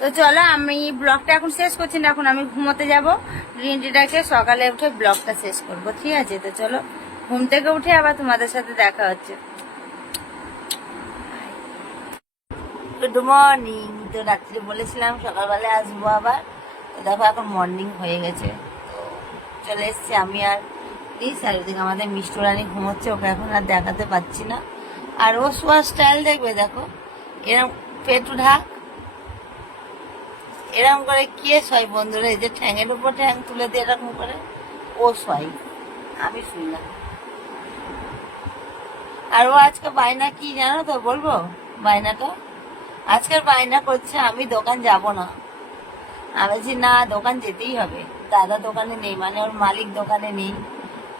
তো চলো আমি ব্লগটা এখন শেষ করছি না, এখন আমি ঘুমোতে যাব। রিন্টিটাকে সকালে উঠে ব্লগটা শেষ করব, ঠিক আছে? তো চলো ঘুম থেকে উঠে আবার তোমাদের সাথে দেখা হচ্ছে। Good morning. তো রাত্রে বলেছিলাম সকালবেলা আসবো আবার, তো দেখো এখন মর্নিং হয়ে গেছে। তো চলে এসছি আমি আর প্লিজ। আর ওদিকে আমাদের মিষ্টি রানী ঘুমোচ্ছে, ওকে এখন আর দেখাতে পাচ্ছি না। আর ও শোয়ার স্টাইল দেখবে, দেখো এরকম পেটু ঢাক, এরকম করে কে শয় বন্ধুরা? এই যে ঠ্যাঙের উপর ঠ্যাং তুলে দিয়ে এরকম করে ও শয়, আমি শুই না। আর ও আজকে বায়না কি জানো তো, বলবো বায়নাটা? আজকের বায়না করছে আমি দোকান যাব না। আমি বলছি না, দোকান যেতেই হবে। দাদা দোকানে নেই, মানে ওর মালিক দোকানে নেই।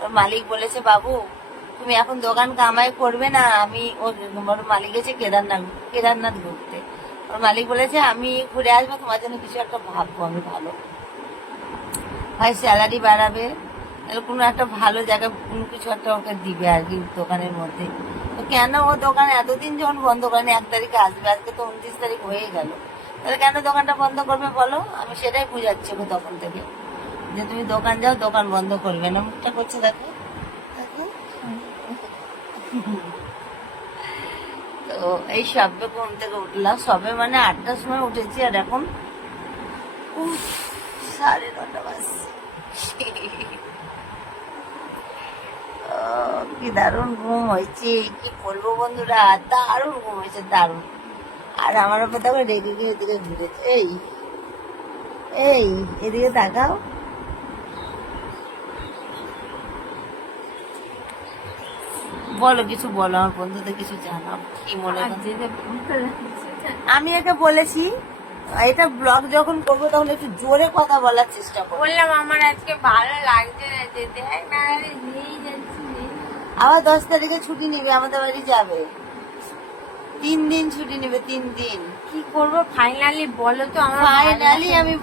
ওর মালিক বলেছে বাবু তুমি এখন দোকান কামাই করবে না, আমি ওর মালিক গেছে কেদারনাথ ঘুরতে। ওর মালিক বলেছে আমি ঘুরে আসবো, তোমার জন্য কিছু একটা ভাববো আমি ভালো। হয় স্যালারি বাড়াবে, কোনো একটা ভালো জায়গায় কোনো কিছু একটা ওকে দিবে আর কি দোকানের মধ্যে। তো কেন ও দোকান এতদিন যখন বন্ধ করেনি, 1 তারিখে আসবে, আজকে তো 29 তারিখ হয়ে গেল, তাহলে কেন দোকানটা বন্ধ করবে বলো? আমি সেটাই বুঝাচ্ছি ওকে তখন থেকে, যে তুমি দোকান যাও, দোকান বন্ধ করবে না। মুখটা করছে দেখো দেখো। তো এই সবে ঘুম থেকে উঠলাম, সবে মানে 8টার সময় উঠেছি, আর এখন 9:30 বাজছে। কি দারুণ ঘুম হয়েছে, কি বলবো বন্ধুরা, দারুণ ঘুম হয়েছে, দারুণ। আর আমার উপর দেখো রেগে গিয়ে এদিকে ঘুরেছে। এই এই এদিকে তাকাও। বলো কিছু, বলো আমার বন্ধুদের কিছু জানাও, কি মনে হয়? আমি একে বলেছি এটা ব্লগ যখন করবো তখন একটু জোরে কথা বলার চেষ্টা করবো। বললাম আমার আজকে ভালো লাগছে না যেতে, না নিয়েই যাচ্ছি। আবার 10 তারিখে ছুটি নিবে, আমাদের বাড়ি যাবে। 3 দিন ছুটি নিবে, 3 দিন। কি করবো ফাইনালি বলো তো? আমার ফাইনালি আমি